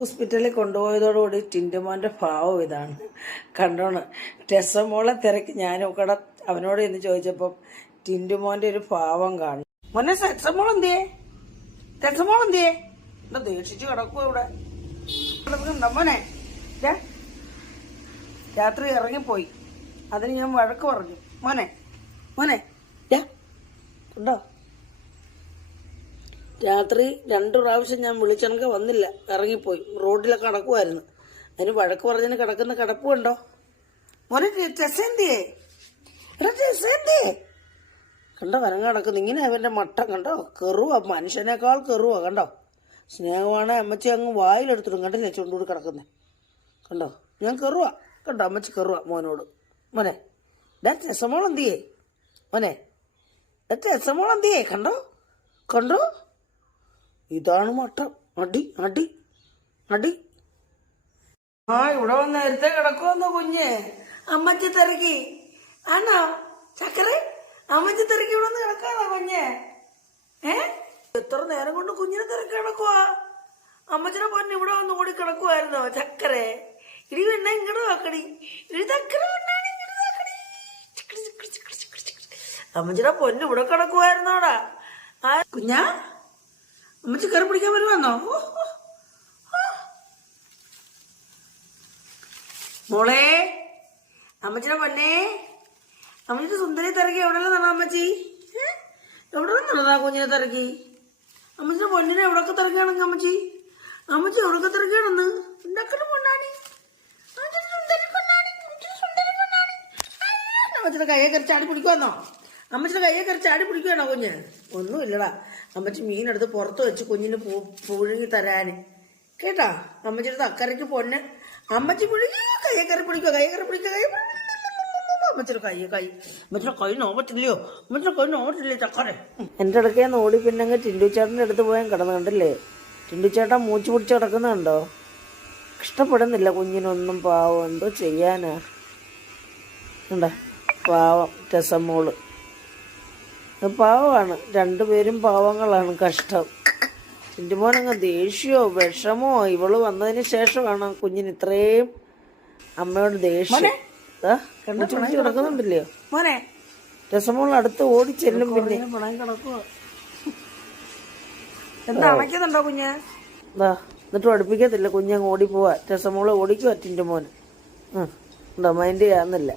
ഹോസ്പിറ്റലിൽ കൊണ്ടുപോയതോടുകൂടി ടിൻറ്റുമോൻ്റെ ഭാവം ഇതാണ്. കണ്ടോണ് ടെസമോളെ തിരക്കി ഞാനൊക്കെ അവനോട് എന്ന് ചോദിച്ചപ്പം ടിൻറ്റുമോൻ്റെ ഒരു ഭാവം കാണും. മോനെ ടെസമോൾ എന്തിയേ? ടെസമോൾ എന്തിയേ? എന്താ ദേഷിച്ച് കിടക്കും ഇവിടെ കിടക്കുന്നുണ്ടോ മോനെ? രാത്രി ഇറങ്ങിപ്പോയി, അതിന് ഞാൻ വഴക്ക് പറഞ്ഞു. മോനെ മോനെ ഉണ്ടോ? രാത്രി 2 പ്രാവശ്യം ഞാൻ വിളിച്ചെനക്ക് വന്നില്ല, ഇറങ്ങിപ്പോയി, റോഡിലൊക്കെ കിടക്കുമായിരുന്നു. അതിന് വഴക്ക് പറഞ്ഞതിന് കിടക്കുന്ന കിടപ്പ് കണ്ടോ മോനെ? ടെസന്തിയേ? എടാ ടെസന്തിയേ കണ്ടോ? വരങ്ങ കിടക്കുന്നു. ഇങ്ങനെ അവന്റെ മട്ടം കണ്ടോ? കെറുവ, മനുഷ്യനേക്കാൾ കെറുവ കണ്ടോ? സ്നേഹമാണ്. അമ്മച്ചി അങ്ങ് വായിലെടുത്തിടും. കണ്ടില്ലേ ചുണ്ടൂട് കിടക്കുന്നേ കണ്ടോ? ഞാൻ കെറുവ കണ്ടോ? അമ്മച്ചി കെറുവ മോനോട്. മോനെ ടെസമോൾ എന്തിയേ? മോനെ ടെസമോൾ എന്തിയേ? കണ്ടോ കണ്ടോ? ഇതാണ് മട്ടം. അടി അടി അടി. ഇവിടെ വന്ന് നേരത്തെ കിടക്കുമെന്നോ കുഞ്ഞ്? അമ്മച്ചി തിരക്കി ആണോ ചക്കര? അമ്മച്ചി തിരക്കി ഇവിടെ വന്ന് കിടക്കാണോ കുഞ്ഞ്? എത്ര നേരം കൊണ്ട് കുഞ്ഞിനെ തിരക്കി കിടക്കുവാ? അമ്മച്ചിനെ പൊന്നെ ഇവിടെ വന്ന് ഓടി കിടക്കുവായിരുന്നോ ചക്കരെ? ഇടി പിന്നെ ഇങ്ങോട്ട് നോക്കടി, ഇടി ചക്കര കൊണ്ടാണ് ഇങ്ങോട്ട് നോക്കടി. അമ്മച്ചിയുടെ പൊന്ന് ഇവിടെ കിടക്കുവായിരുന്നോടാ കുഞ്ഞാ? അമ്മച്ചി കയറി പിടിക്കാൻ വരുവാന്നോ? മോളെ അമ്മച്ചിയുടെ പൊന്നെ, അമ്മച്ചിയുടെ സുന്ദരി തിരക്കി എവിടെ നിന്നാ അമ്മച്ചി? എവിടെ നിന്നുള്ളതാ കുഞ്ഞിനെ തിരക്കി? അമ്മച്ചിയുടെ പൊന്നിനെ എവിടൊക്കെ തിരക്കിയാണെങ്കിൽ അമ്മച്ചി അമ്മച്ചി എവിടൊക്കെ തിരക്കിയാണെന്ന് അമ്മച്ചിയുടെ കയ്യെ കയറി ചാടി പിടിക്കുവാന്നോ? അമ്മച്ചിയുടെ കയ്യെ കയറി ചാടി പിടിക്കുവാണോ കുഞ്ഞ്? ഒന്നുമില്ലടാ, അമ്മച്ചി മീനെടുത്ത് പുറത്ത് വെച്ച് കുഞ്ഞിന് പുഴുങ്ങി തരാന് കേട്ടാ. അമ്മച്ചിയുടെ അക്കരയ്ക്ക് പൊന്ന് അമ്മച്ചി പുഴുങ്ങി കയ്യെ കയറി പിടിക്കുക, കയ്യെ കയറി പിടിക്കുക. അമ്മച്ചിയുടെ അമ്മച്ചിയുടെ കൈ നോവറ്റില്ലയോ? അമ്മച്ചിയുടെ കൈ നോവറ്റില്ലേ ചക്കരെ? എൻ്റെ ഇടയ്ക്കേന്ന് ഓടി പിന്നെങ്ങ് ടിൻഡുച്ചേട്ടൻ്റെ അടുത്ത് പോയാൽ കിടന്നു. കണ്ടില്ലേ ടിൻഡുച്ചേട്ടൻ മൂച്ചു പിടിച്ച് കിടക്കുന്ന കണ്ടോ? ഇഷ്ടപ്പെടുന്നില്ല കുഞ്ഞിനൊന്നും. പാവം, എന്തോ ചെയ്യാനാ? കണ്ടോ പാവം ടെസമോള് പാവമാണ്. 2 പേരും പാവങ്ങളാണ്. കഷ്ടം. ടിൻറ്റുമോനങ്ങ് ദേഷ്യമോ വിഷമോ ഇവള് വന്നതിന് ശേഷമാണ് കുഞ്ഞിന് ഇത്രയും അമ്മയോട് ദേഷ്യം. കിടക്കുന്നുണ്ടല്ലോ മോനെ. ടെസമോൾ അടുത്ത് ഓടി ചെല്ലും. പിന്നെ എന്താ അണയ്ക്കുന്നുണ്ടോ കുഞ്ഞ്? എന്നിട്ടും അടുപ്പിക്കത്തില്ല. കുഞ്ഞങ്ങ് ഓടിപ്പോവാ. ടെസമോള് ഓടിക്കുവാ ടിൻറ്റുമോന്. മൈൻഡ് ചെയ്യാന്നില്ല.